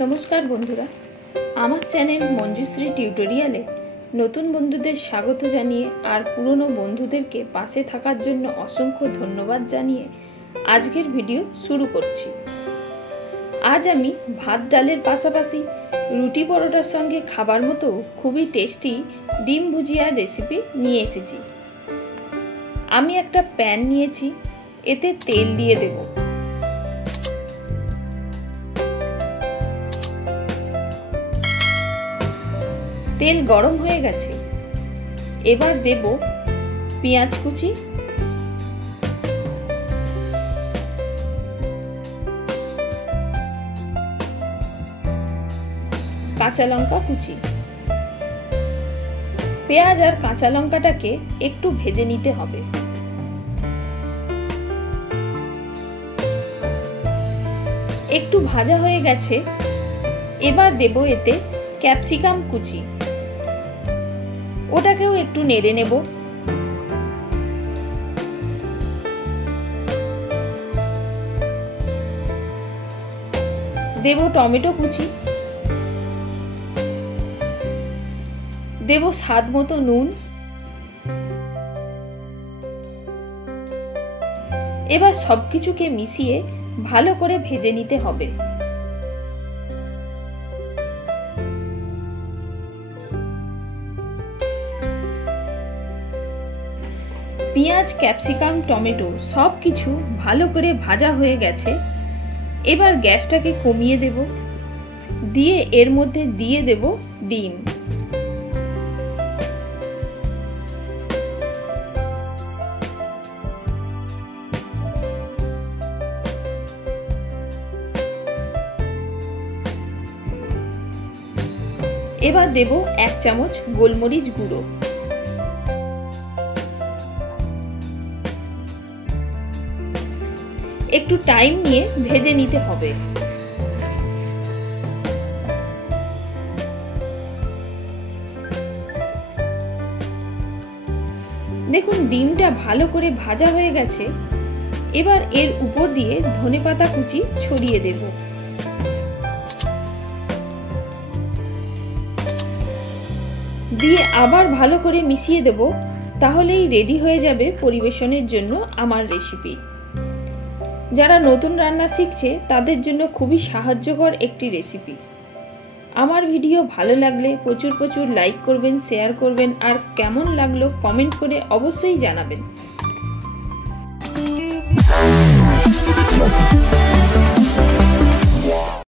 नमस्कार बंधुरा आमार चैनल मंजुश्री टिউটোরিয়ালে नतून बंधुदेर स्वागत जानिए और पुरानो बंधुदेरके पाशे थाकार जन्य असंख्य धन्यवाद जानिए आजकेर भिडियो शुरू करछि। आज आमी भात डालेर पाशापाशि रुटी परोटार संगे खाबार मतो खूबई टेस्टी डिम भुजिया रेसिपि निये एसेछि। आमी एकटा पैन नियेछि, एते तेल दिये देब। तेल गरम हो गेছে, এবার দেব পেঁয়াজ কুচি, কাঁচা লঙ্কা কুচি। পেঁয়াজ আর কাঁচা লঙ্কাটাকে একটু ভেজে নিতে হবে। একটু ভাজা হয়ে গেছে, এবার দেব এতে ক্যাপসিকাম কুচি। ওটাকেও একটু নেড়ে নেব। দেব টমেটো কুচি, দেব স্বাদ মতো নুন। এবার সবকিছুকে মিশিয়ে ভালো করে ভেজে নিতে হবে। পেঁয়াজ ক্যাপসিকাম টমেটো সবকিছু ভালো করে ভাজা হয়ে গেছে। এবার গ্যাসটাকে কমিয়ে দেব, দিয়ে এর মধ্যে দিয়ে দেব ডিম। এবার দেব 1 চামচ গোলমরিচ গুঁড়ো। একটু টাইম নিয়ে ভেজে নিতে হবে। দেখুন ডিমটা ভালো করে ভাজা হয়ে গেছে। এবার এর উপর দিয়ে ধনেপাতা কুচি ছড়িয়ে দেব। দিয়ে আবার ভালো করে মিশিয়ে দেব। তাহলেই রেডি হয়ে যাবে পরিবেশনের জন্য আমার রেসিপি। যারা নতুন রান্না শিখছে তাদের জন্য খুবই সাহায্যকর একটি রেসিপি। আমার ভিডিও ভালো লাগলে প্রচুর প্রচুর লাইক করবেন, শেয়ার করবেন আর কেমন লাগলো কমেন্ট করে অবশ্যই জানাবেন।